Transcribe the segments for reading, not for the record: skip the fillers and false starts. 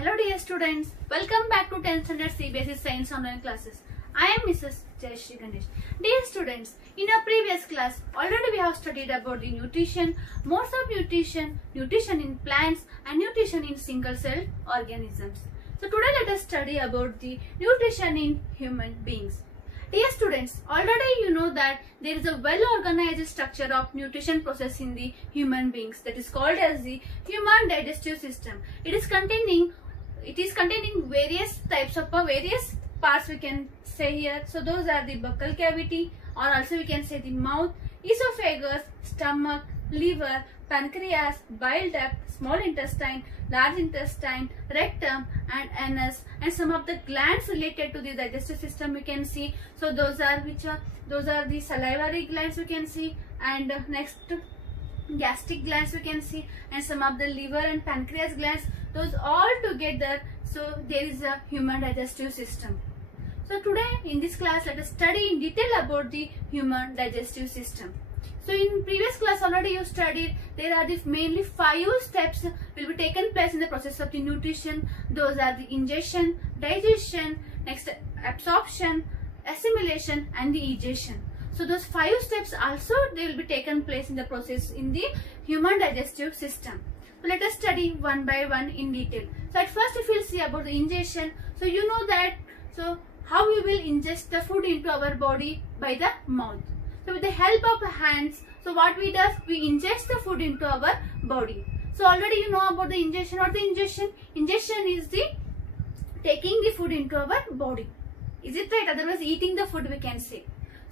Hello dear students, welcome back to 10th standard CBSE Science online classes. I am Mrs. Ganesh. Dear students, in our previous class, already we have studied about the nutrition, modes of nutrition, nutrition in plants and nutrition in single-celled organisms. So today let us study about the nutrition in human beings. Dear students, already you know that there is a well-organized structure of nutrition process in the human beings that is called as the human digestive system. It is containing various types of various parts we can say here. So those are the buccal cavity, or also we can say the mouth, esophagus, stomach, liver, pancreas, bile duct, small intestine, large intestine, rectum and anus, and some of the glands related to the digestive system we can see. So those are the salivary glands we can see, and next gastric glands we can see, and some of the liver and pancreas glands, those all together. So there is a human digestive system. So today in this class let us study in detail about the human digestive system. So in previous class already you studied there are mainly 5 steps will be taken place in the process of the nutrition. Those are the ingestion, digestion, next absorption, assimilation and the egestion. So those 5 steps also they will be taken place in the process in the human digestive system. So let us study one by one in detail. So at first if we will see about the ingestion, so you know that how we will ingest the food into our body by the mouth. So with the help of hands, so what we do, we ingest the food into our body. So already you know about the ingestion. What the ingestion? Ingestion is the taking the food into our body. Is it right? Otherwise eating the food we can say.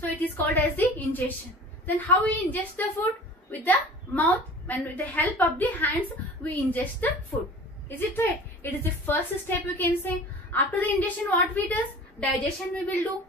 So it is called as the ingestion. Then how we ingest the food? With the mouth, and with the help of the hands we ingest the food. Is it right? It is the first step we can say. After the ingestion what we do? Digestion we will do.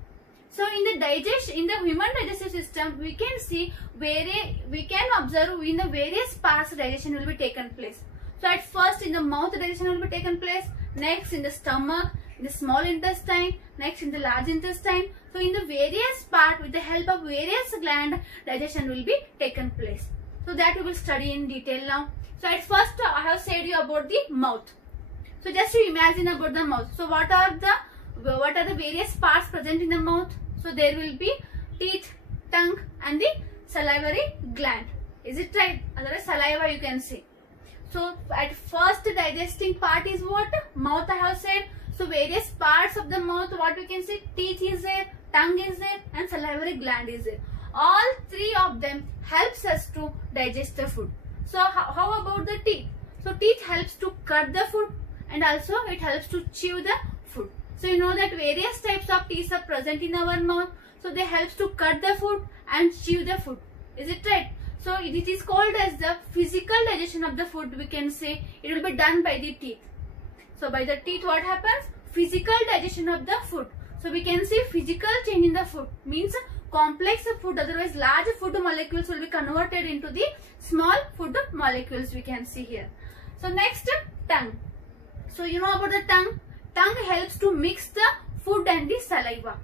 So in the human digestive system we can see we can observe in the various parts digestion will be taken place. So at first in the mouth digestion will be taken place, next in the stomach, in the small intestine, next in the large intestine. So in the various part with the help of various gland digestion will be taken place. So that we will study in detail now. So at first I have said you about the mouth. So just to imagine about the mouth. So what are the various parts present in the mouth? So there will be teeth, tongue and the salivary gland. Is it right? Otherwise saliva you can say. So at first digesting part is what? Mouth I have said. So various parts of the mouth what we can say? Teeth is there, tongue is there and salivary gland is there. All 3 of them helps us to digest the food. So how about the teeth? So teeth helps to cut the food and also it helps to chew the food. So you know that various types of teeth are present in our mouth. So they helps to cut the food and chew the food. Is it right? So it is called as the physical digestion of the food we can say. It will be done by the teeth. So by the teeth what happens? Physical digestion of the food. So we can see physical change in the food means complex food, otherwise large food molecules will be converted into the small food molecules we can see here. So next tongue. So you know about the tongue. Tongue helps to mix the food and the saliva.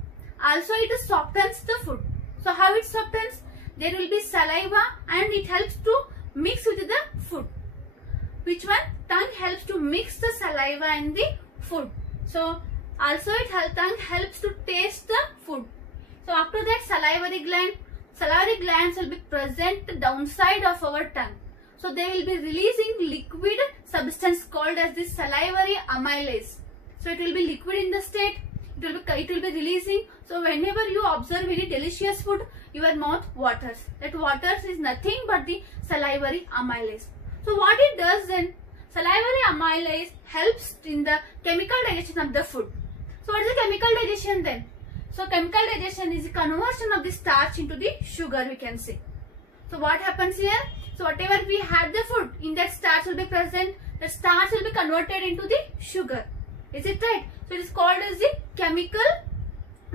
Also it softens the food. So how it softens? There will be saliva and it helps to mix with the food. Which one? Tongue helps to mix the saliva and the food. So also tongue helps to taste the food. So after that salivary glands will be present downside of our tongue. So they will be releasing liquid substance called as the salivary amylase. So it will be liquid in the state. It will be releasing. So whenever you observe very delicious food, your mouth waters. That waters is nothing but the salivary amylase. So what it does then? Salivary amylase helps in the chemical digestion of the food. So what is the chemical digestion then? So chemical digestion is the conversion of the starch into the sugar we can say. So what happens here? So whatever we had the food, in that starch will be present. The starch will be converted into the sugar. Is it right? So it is called as the chemical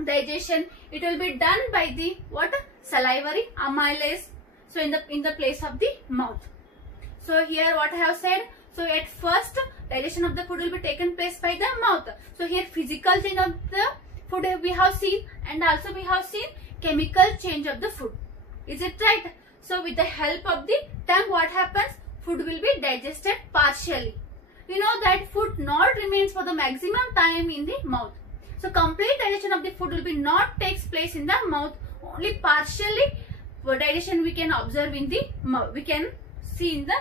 digestion. It will be done by the what? Salivary amylase. So in the place of the mouth. So here what I have said. So at first digestion of the food will be taken place by the mouth. So here physical change of the food we have seen and also we have seen chemical change of the food. Is it right? So with the help of the tongue what happens? Food will be digested partially. we know that food not remains for the maximum time in the mouth. So complete digestion of the food will be not takes place in the mouth. Only partially digestion we can observe in the mouth. We can see in the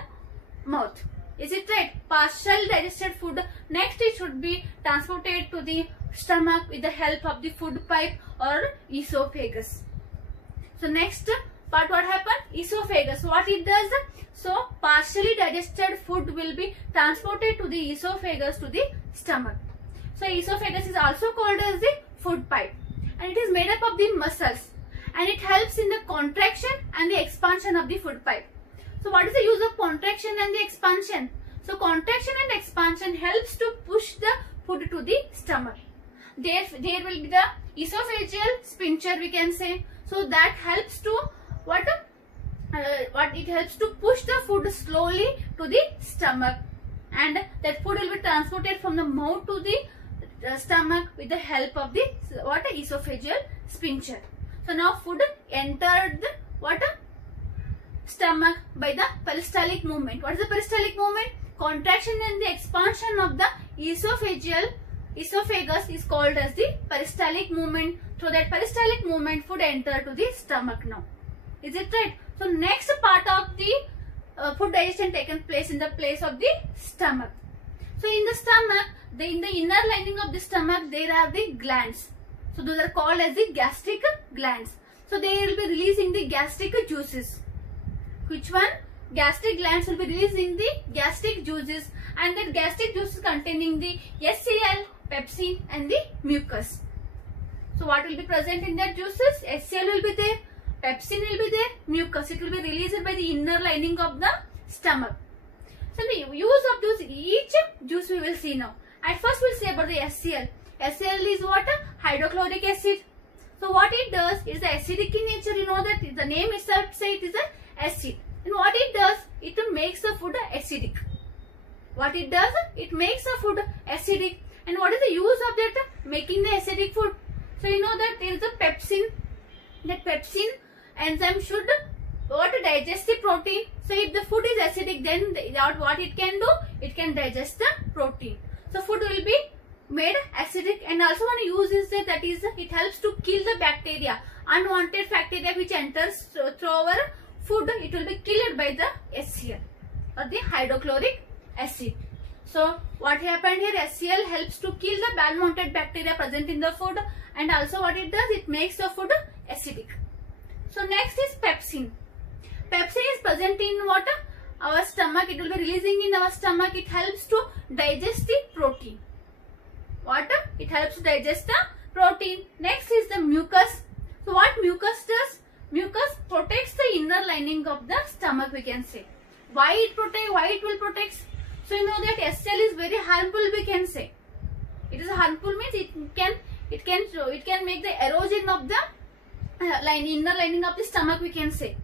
mouth. Is it right? Partially digested food. Next it should be transported to the stomach with the help of the food pipe or esophagus. So next part what happened? Esophagus. What it does? So partially digested food will be transported to the esophagus to the stomach. So esophagus is also called as the food pipe, and it is made up of the muscles, and it helps in the contraction and the expansion of the food pipe. So what is the use of contraction and the expansion? So contraction and expansion helps to push the food to the stomach. There will be the esophageal sphincter, we can say. So that helps to what it helps to push the food slowly to the stomach, and that food will be transported from the mouth to the stomach with the help of the esophageal sphincter. So now food entered the stomach by the peristaltic movement. What is the peristaltic movement? Contraction and the expansion of the esophagus is called as the peristaltic movement. Through that peristaltic movement, food enter to the stomach now. Is it right? So next part of the food digestion taken place in the place of the stomach. So in the stomach, in the inner lining of the stomach, there are the glands. So those are called as the gastric glands. So they will be releasing the gastric juices. Which one? Gastric glands will be releasing the gastric juices, and that gastric juices containing the HCl, pepsin and the mucus. So what will be present in that juices? HCl will be there, pepsin will be there, mucus. It will be released by the inner lining of the stomach. So the use of those each juice we will see now. At first we will say about the HCl. HCl is what? Hydrochloric acid. So what it does is acidic in nature. You know that the name itself say it is an acid. And what it does? It makes the food acidic. What it does? It makes the food acidic. And what is the use of that? Making the acidic food. So you know that there is a pepsin. That pepsin enzyme should digest the protein. So if the food is acidic, then what it can do? It can digest the protein. So food will be made acidic, and also one use is that is it helps to kill the bacteria, unwanted bacteria which enters through our food. It will be killed by the HCl or the hydrochloric acid. So what happened here? HCl helps to kill the unwanted bacteria present in the food, and also what it does? It makes the food acidic. So next is pepsin. Pepsin is present in what? Our stomach. It will be releasing in our stomach. It helps to digest the protein. What? It helps to digest the protein. Next is the mucus. So what mucus does? Mucus protects the inner lining of the stomach, we can say. Why it will protect? So you know that HCl is very harmful, we can say. It is harmful means it can make the erosion of the inner lining of the stomach, we can say.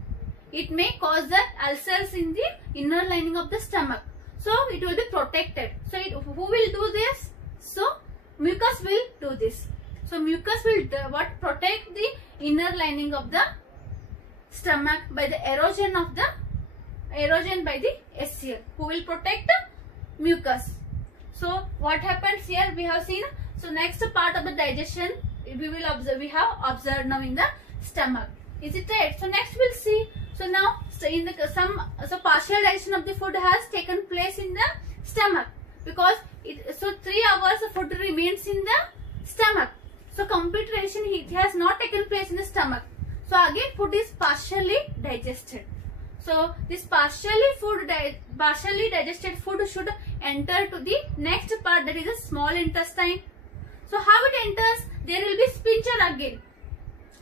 It may cause the ulcers in the inner lining of the stomach. So it will be protected. So who will do this? So mucus will do this. So mucus will protect the inner lining of the stomach by the erosion by the HCl. Who will protect the mucus? So what happens here? We have seen. So next part of the digestion we have observed now in the stomach. Is it right? So next we'll see. So now partial digestion of the food has taken place in the stomach, because 3 hours of food remains in the stomach. So complete digestion it has not taken place in the stomach. So again food is partially digested. So this partially digested food should enter to the next part, that is the small intestine. So how it enters? There will be sphincter again.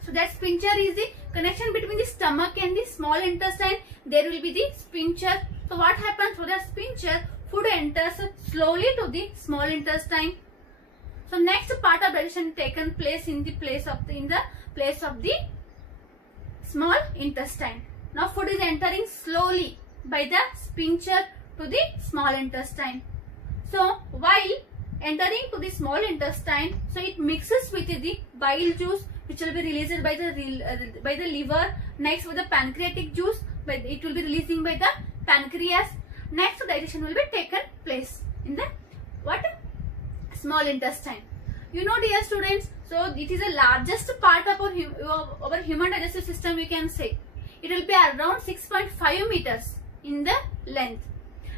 So that sphincter is the connection between the stomach and the small intestine. There will be the sphincter. So what happens? Through that sphincter, food enters slowly to the small intestine. So next part of digestion taken place in the place of the small intestine. Now food is entering slowly by the sphincter to the small intestine. So while entering to the small intestine, so it mixes with the bile juice, which will be released by the liver. Next with the pancreatic juice, it will be releasing by the pancreas. Next digestion will be taken place. in the what? Small intestine. You know, dear students, so it is the largest part of our human digestive system, we can say. It will be around 6.5 meters in the length.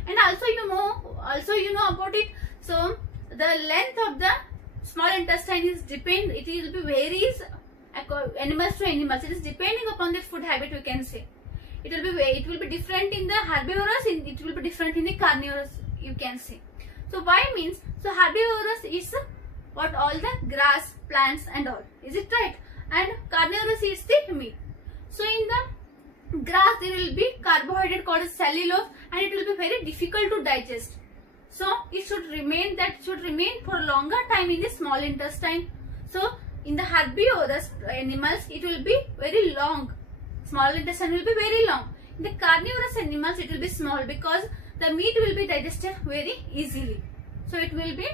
And also you know about it. So the length of the small intestine is it will be varies animals to animals. It is depending upon the food habit, we can say. It will be different in the herbivorous, it will be different in the carnivorous, you can say. So why means, so herbivorous is what, all the grass, plants and all, is it right? And carnivorous is the meat. So in the grass there will be carbohydrate called cellulose, and it will be very difficult to digest. So it should remain for a longer time in the small intestine. So in the herbivorous animals it will be very long. Small intestine will be very long. In the carnivorous animals it will be small, because the meat will be digested very easily. So it will be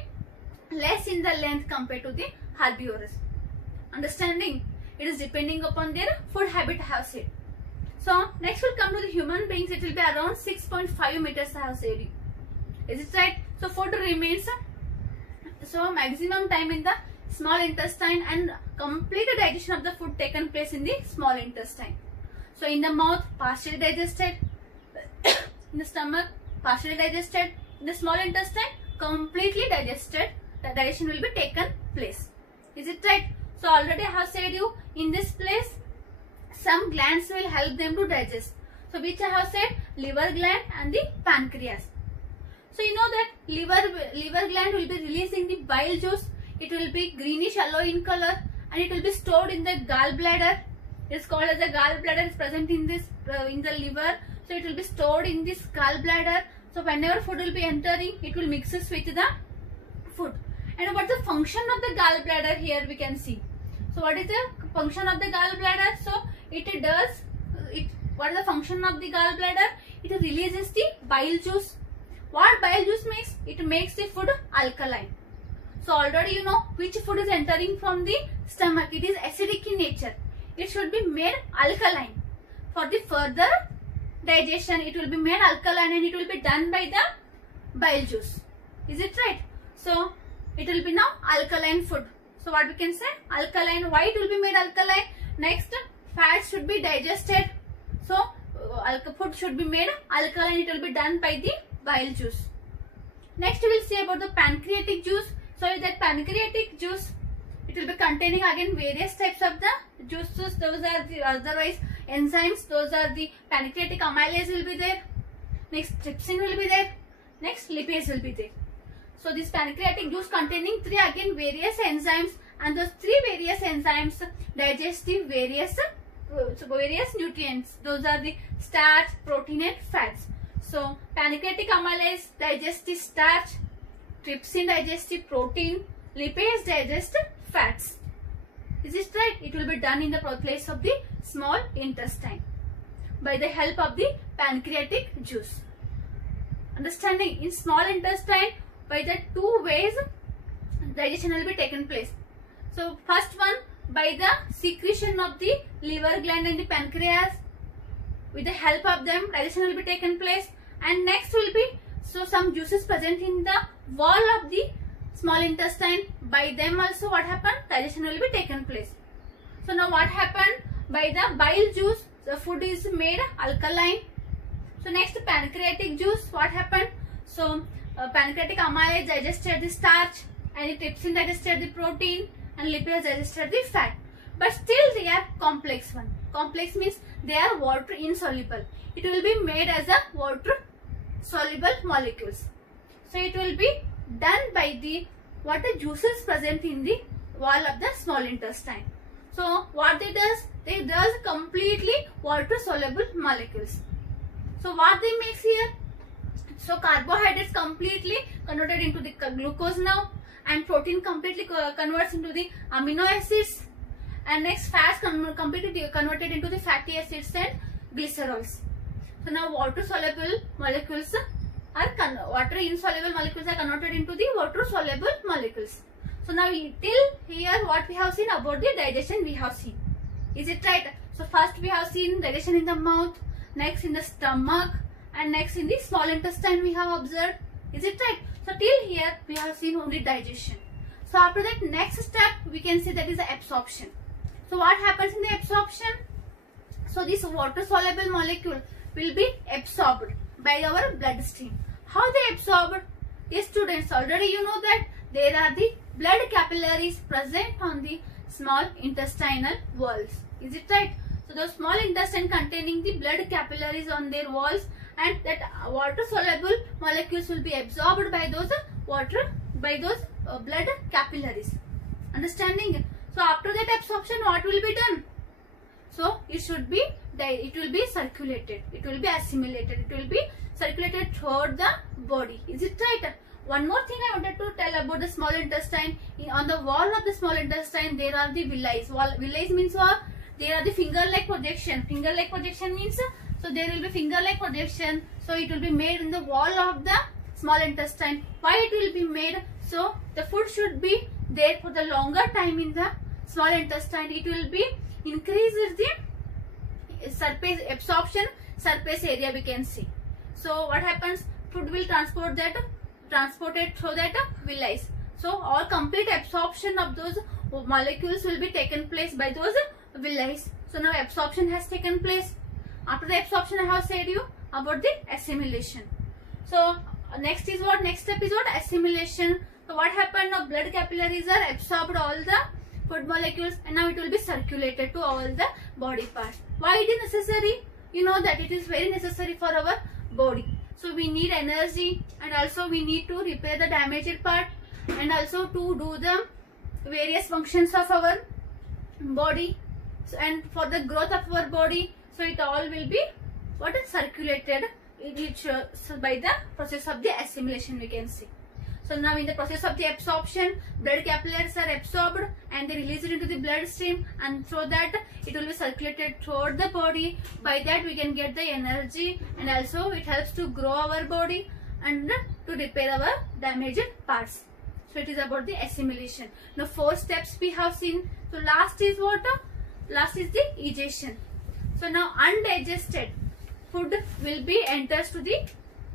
less in the length compared to the herbivorous. Understanding? It is depending upon their food habit, I have said. So next we'll come to the human beings. It will be around 6.5 meters, I have said. Is it right? So food remains so maximum time in the small intestine, and complete digestion of the food taken place in the small intestine. So in the mouth, partially digested. In the stomach, partially digested. In the small intestine, completely digested. The digestion will be taken place. Is it right? So already I have said you, in this place some glands will help them to digest. So which I have said, liver gland and the pancreas. So you know that liver gland will be releasing the bile juice. It will be greenish yellow in color, and it will be stored in the gallbladder. It is called as the gallbladder. It is present in this in the liver. So it will be stored in this gallbladder. So whenever food will be entering, it will mixes with the food. And what is the function of the gallbladder here, we can see. So what is the function of the gallbladder? So what is the function of the gallbladder? It releases the bile juice. What bile juice makes? It makes the food alkaline. So already you know which food is entering from the stomach. It is acidic in nature. It should be made alkaline. For the further digestion, it will be made alkaline, and it will be done by the bile juice. Is it right? So it will be now alkaline food. So what we can say? Alkaline. Why it will be made alkaline? Next, fat should be digested. So food should be made alkaline. It will be done by the bile juice. Next we will see about the pancreatic juice. So that pancreatic juice, it will be containing again various types of the juices. Those are the otherwise enzymes. Those are the pancreatic amylase will be there. Next trypsin will be there. Next lipase will be there. So this pancreatic juice containing again various enzymes, and those various enzymes digest the various nutrients. Those are the starch, protein and fats. So pancreatic amylase digests the starch, trypsin digests the protein, lipase digests fats. Is it right? It will be done in the place of the small intestine by the help of the pancreatic juice. Understanding? In small intestine, by the two ways digestion will be taken place. So first one, by the secretion of the liver gland and the pancreas. With the help of them, digestion will be taken place. And next will be, so some juices present in the wall of the small intestine. By them also what happened? Digestion will be taken place. So now what happened? By the bile juice, the food is made alkaline. So next, pancreatic juice, what happened? So pancreatic amylase digested the starch, and the trypsin digested the protein, and lipase digested the fat. But still they are complex one. Complex means they are water insoluble. It will be made as a water soluble molecules. So it will be done by the juices present in the wall of the small intestine. So what they does? They does completely water soluble molecules. So what they makes here? So carbohydrates completely converted into the glucose now, and protein completely converts into the amino acids, and next fats completely converted into the fatty acids and glycerols. So now water soluble molecules are water insoluble molecules are converted into the water soluble molecules. So now till here what we have seen about the digestion we have seen. Is it right? So first we have seen digestion in the mouth, next in the stomach, and next in the small intestine we have observed. Is it right? So till here we have seen only digestion. So after that, next step we can say that is the absorption. So what happens in the absorption? So this water soluble molecule will be absorbed by our bloodstream. How they absorb? Yes students, already you know that there are the blood capillaries present on the small intestinal walls. Is it right? So the small intestine containing the blood capillaries on their walls, and that water soluble molecules will be absorbed by those blood capillaries. Understanding? So after that absorption, what will be done? So it will be circulated, it will be assimilated, it will be circulated throughout the body. Is it right? One more thing I wanted to tell about the small intestine. On the wall of the small intestine there are the villi. Villi means what? There are the finger-like projection. Finger-like projection means, so there will be finger-like projection. So it will be made in the wall of the small intestine. Why it will be made? So the food should be there for the longer time in the small intestine. It will be increases the surface absorption surface area, we can see. So what happens? Food will transported through that villi. So all complete absorption of those molecules will be taken place by those villi. So now absorption has taken place. After the absorption, I have said you about the assimilation. So next is what? Next step is what? Assimilation. So what happened? Now blood capillaries are absorbed all the food molecules, and now it will be circulated to all the body parts. Why it is necessary? You know that it is very necessary for our body. So we need energy, and also we need to repair the damaged part, and also to do the various functions of our body. So, and for the growth of our body, so it all will be what is circulated so by the process of the assimilation, we can see. So now in the process of the absorption, blood capillaries are absorbed and they release it into the bloodstream, and through that it will be circulated throughout the body. By that we can get the energy, and also it helps to grow our body and to repair our damaged parts. So it is about the assimilation. Now 4 steps we have seen. So last is what? Last is the egestion. So now undigested food will be enters to the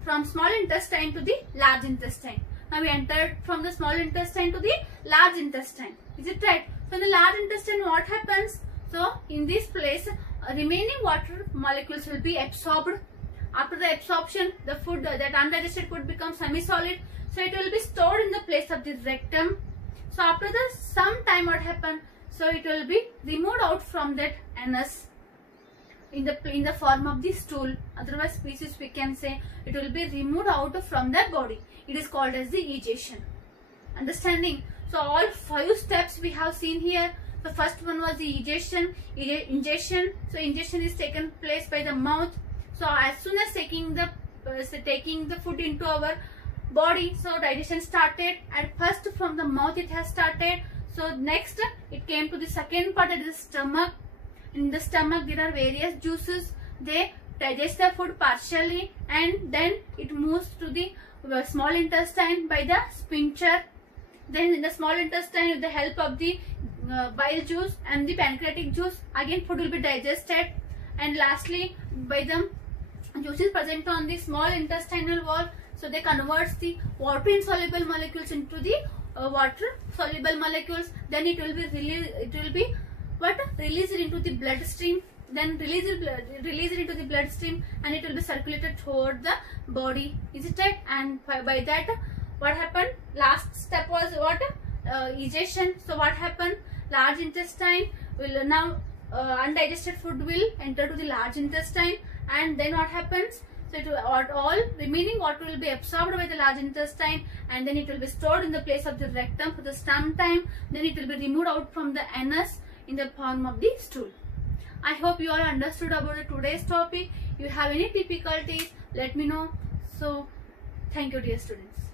from small intestine to the large intestine. Now we entered from the small intestine to the large intestine. Is it right? So in the large intestine, what happens? So in this place, remaining water molecules will be absorbed. After the absorption, the food, that undigested food becomes semi-solid. So it will be stored in the place of the rectum. So after the some time, what happens? So it will be removed out from that anus in the form of the stool. Otherwise species we can say it will be removed out from the body. It is called as the egestion. Understanding? So all 5 steps we have seen here. The first one was the egestion. Ingestion. So ingestion is taken place by the mouth. So as soon as taking the food into our body, so digestion started. At first from the mouth it has started. So next it came to the second part, that is stomach. In the stomach there are various juices. They digest the food partially, and then it moves to the small intestine by the sphincter. Then in the small intestine, with the help of the bile juice and the pancreatic juice, again food will be digested. And lastly, by the juices present on the small intestinal wall, so they converts the water insoluble molecules into the water soluble molecules. Then it will be released into the bloodstream. Then release it into the bloodstream, and it will be circulated throughout the body. Is it right? And by that, what happened? Last step was what? Egestion. So what happened? Large intestine will now undigested food will enter to the large intestine, and then what happens? So it will, all remaining water will be absorbed by the large intestine, and then it will be stored in the place of the rectum for some time. Then it will be removed out from the anus in the form of the stool. I hope you all understood about today's topic. If you have any difficulties, let me know. So thank you, dear students.